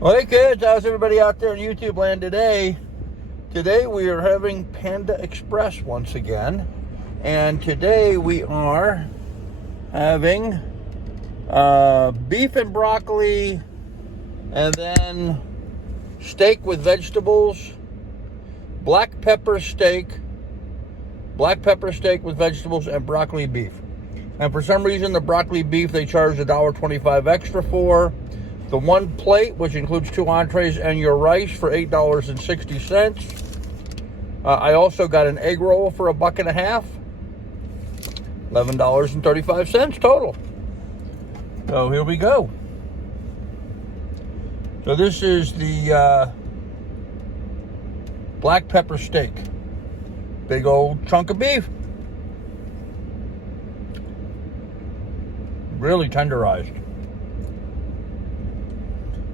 Well, hey kids, how's everybody out there in YouTube land today? Today we are having Panda Express once again. And today we are having beef and broccoli, and then steak with vegetables, black pepper steak with vegetables, and broccoli beef. And for some reason, the broccoli beef they charged $1.25 extra for. The one plate, which includes 2 entrees and your rice, for $8.60. I also got an egg roll for $1.50. $11.35 total. So here we go. So this is the black pepper steak. Big old chunk of beef. Really tenderized.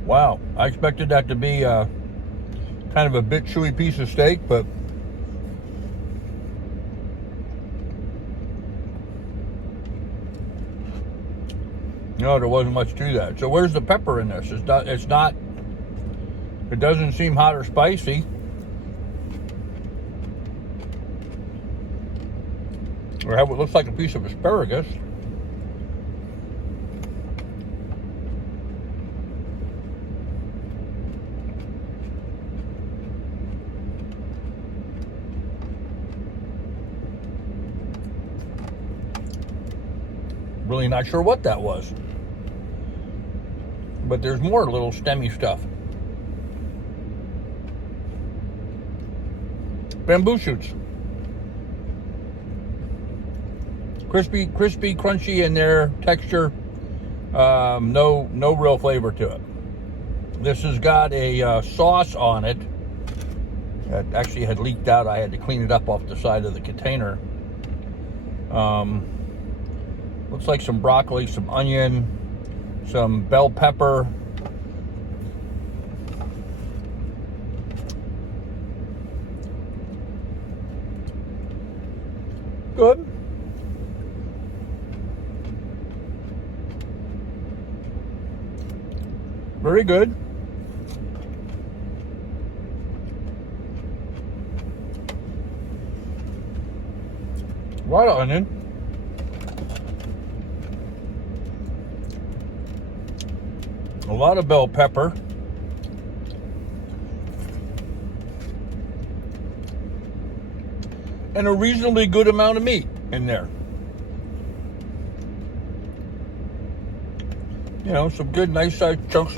Wow, I expected that to be kind of a bit chewy piece of steak, but no, there wasn't much to that. So where's the pepper in this? It doesn't seem hot or spicy. Or how it looks like a piece of asparagus. Really not sure what that was. But there's more little stemmy stuff. Bamboo shoots. Crispy, crunchy in their texture. No real flavor to it. This has got a sauce on it that actually had leaked out. I had to clean it up off the side of the container. Looks like some broccoli, some onion, some bell pepper. Good. Very good. A lot of onion. A lot of bell pepper. And a reasonably good amount of meat in there. You know, some good, nice sized chunks.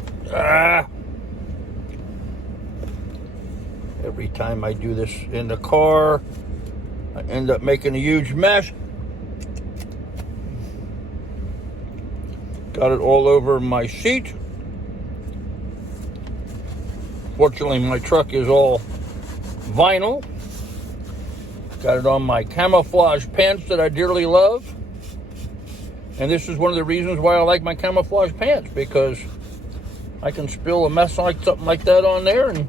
Every time I do this in the car, I end up making a huge mess. Got it all over my seat. Fortunately, my truck is all vinyl. Got it on my camouflage pants that I dearly love. And this is one of the reasons why I like my camouflage pants, because I can spill a mess like something like that on there and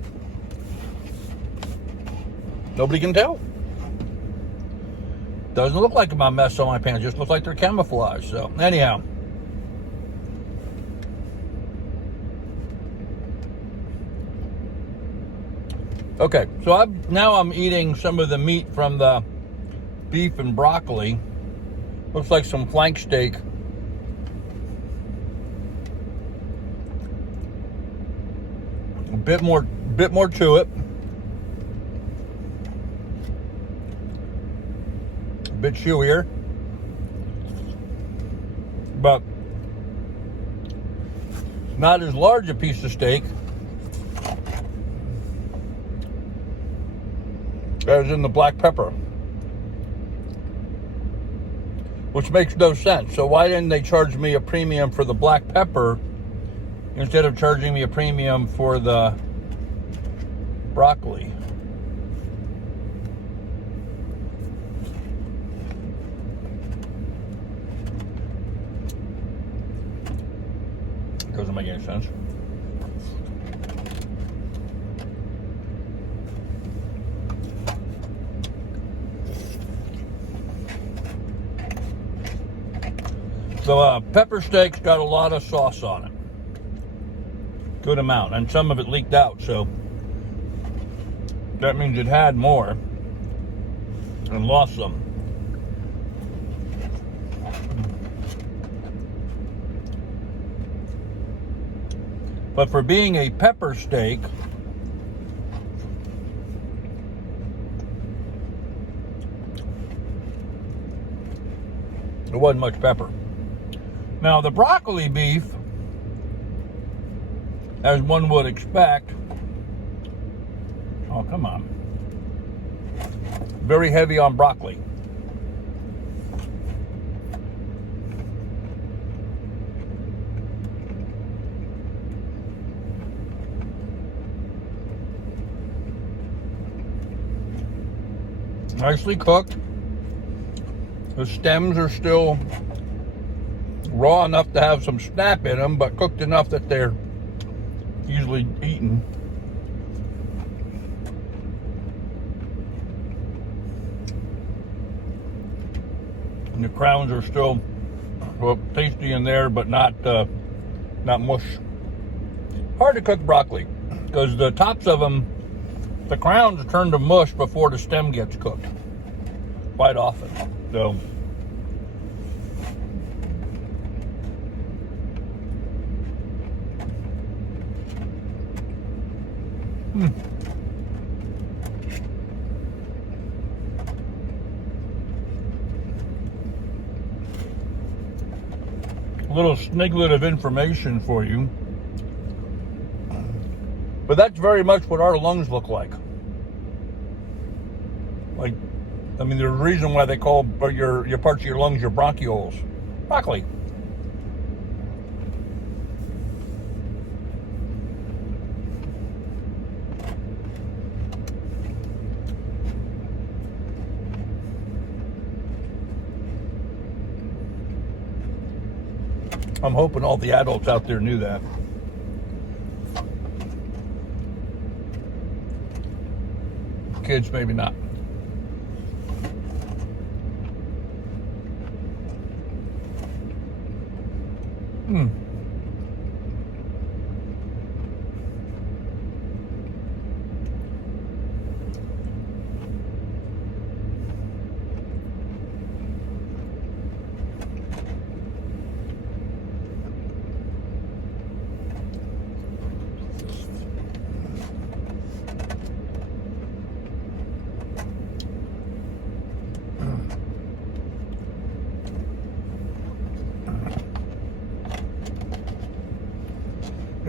nobody can tell. Doesn't look like a mess on my pants, just looks like they're camouflage. So anyhow. Okay, so now I'm eating some of the meat from the beef and broccoli. Looks like some flank steak. A bit more to it. A bit chewier. But not as large a piece of steak as in the black pepper, which makes no sense. So why didn't they charge me a premium for the black pepper instead of charging me a premium for the broccoli? Doesn't make any sense. The pepper steak's got a lot of sauce on it. good amount, and some of it leaked out, so that means it had more and lost some. But for being a pepper steak, there wasn't much pepper. Now the broccoli beef, as one would expect, oh come on, very heavy on broccoli. Nicely cooked. The stems are still raw enough to have some snap in them, but cooked enough that they're easily eaten. And the crowns are still, well, tasty in there, but not mush. Hard to cook broccoli because the tops of them, the crowns turn to mush before the stem gets cooked, quite often. So, a little sniglet of information for you. But that's very much what our lungs look like. Like, I mean, there's a reason why they call your parts of your lungs your bronchioles. Broccoli. I'm hoping all the adults out there knew that. Kids, maybe not.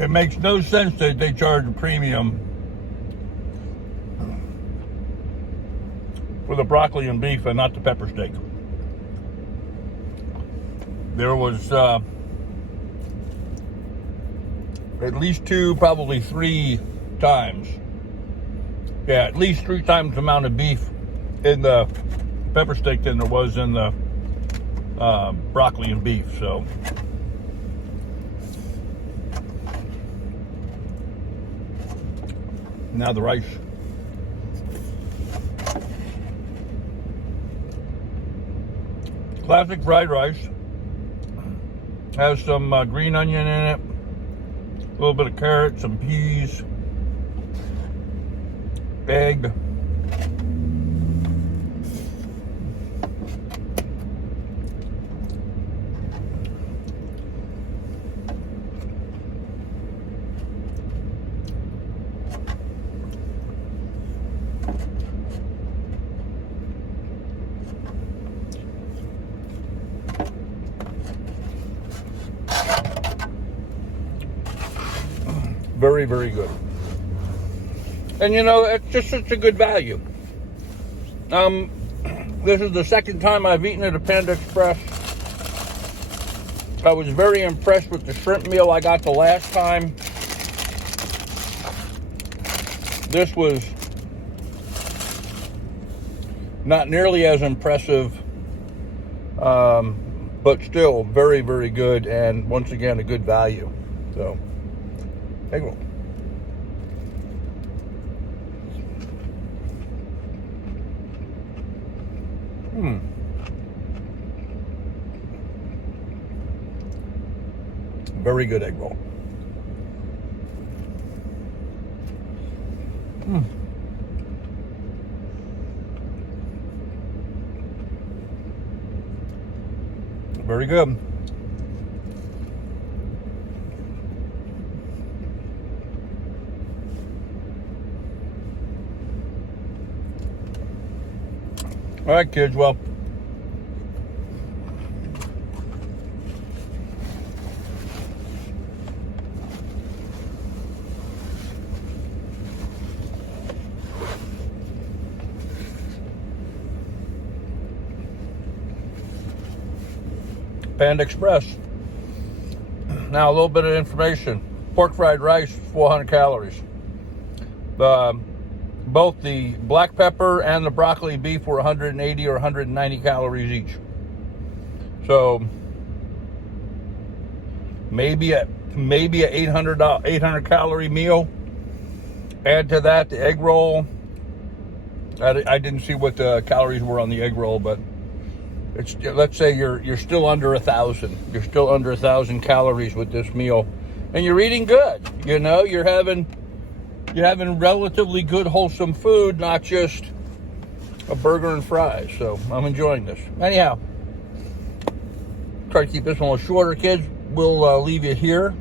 It makes no sense that they charge a premium for the broccoli and beef and not the pepper steak. There was at least 2, probably 3 times. Yeah, at least 3 times the amount of beef in the pepper steak than there was in the broccoli and beef. So. Now the rice. Classic fried rice. Has some green onion in it, a little bit of carrot, some peas, egg. Very, very good. And you know, it's just such a good value. This is the second time I've eaten at a Panda Express. I was very impressed with the shrimp meal I got the last time. This was not nearly as impressive, but still very, very good, and once again, a good value. So, eggroll. Very good egg roll. Very good. All right, kids, well, Panda Express. Now, a little bit of information. Pork fried rice, 400 calories. Both the black pepper and the broccoli beef were 180 or 190 calories each. So maybe a 800 calorie meal. Add to that the egg roll. I didn't see what the calories were on the egg roll, but it's, let's say you're still under 1,000. You're still under 1,000 calories with this meal, and you're eating good. You know, you're having relatively good, wholesome food, not just a burger and fries. So I'm enjoying this. Anyhow, try to keep this one a little shorter, kids. We'll leave you here.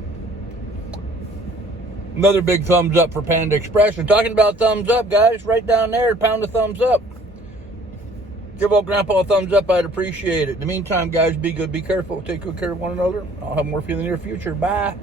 Another big thumbs up for Panda Express. And talking about thumbs up, guys, right down there, pound a thumbs up. Give old Grandpa a thumbs up. I'd appreciate it. In the meantime, guys, be good, be careful, take good care of one another. I'll have more for you in the near future. Bye.